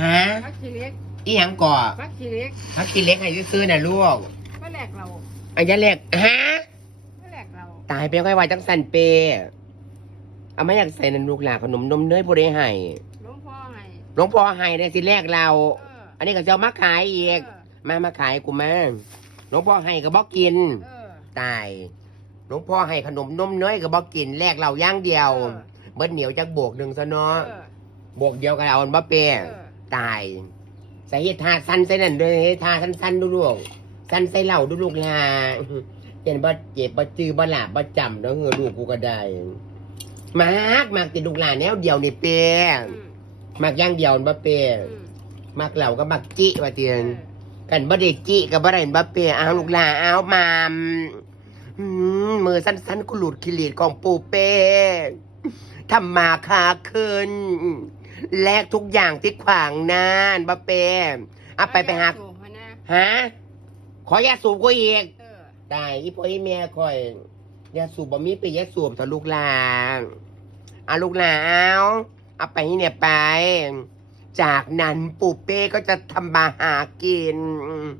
ฮะ พักชีเล็ก อีหยังก่อ พักชีเล็ก พักกินเล็กให้ซื้อๆน่ะลูก ก็แหลกเรา อันนี้เล็กฮะ ก็แหลกเรา ตายไปค่อยว่าจังสันเปเอาไม่อยากใส่นันลูกหลานขนมนมเนยผู้ใดให้ หลวงพ่อไง หลวงพ่อให้ได้สิแรกเรา อันนี้ก็จะเอามาขายอีก เออ มาขายกูมาหลวงพ่อให้ก็บอกกิน เออ ตายหลวงพ่อให้ขนมนมเนยก็บอกกินแลกเราย่างเดียว เออ เบิ้เหนียวจักบวกหนึ่งซะเนาะ เออบ วกเดียวกันเอาอันบ่เป เออ ตายใส่เฮ็ดทาสั้นใส่นั่นด้วยเฮ็ดทาสั้นๆดูลูกสั้นใส่เหล่าดูลูกลาเห็นบ่เจ็บบ่จื้อบ่หลาบบ่จำเด้อเฮือลูกกูก็ได้มากติดลูกหลานแนวเดียวนี่เป อืม มากอย่างเดียวบ่เป อืม มักเหล่าก็มักจิว่าเตีย เอน อ กันบ่ได้จิก็บ่ได้บ่เปเอาลูกหลานเอามามมือสั้นๆกูหลุดกิเลสของปู่เป้ทำมาค้าคืนแลกทุกอย่างที่ขวางหน้านบ่เปเอาไปหา สูบมานะ ฮะขอยาสูบกูอีก เออ ตายอีพ่ออีแม่ข่อยยาสูบบ่มีไปยาสูบต่อลูกหลานเอาลูกหลานเอาไปให้เนี่ยไป จากนั้นปู่เป้ก็จะทำมาหากิน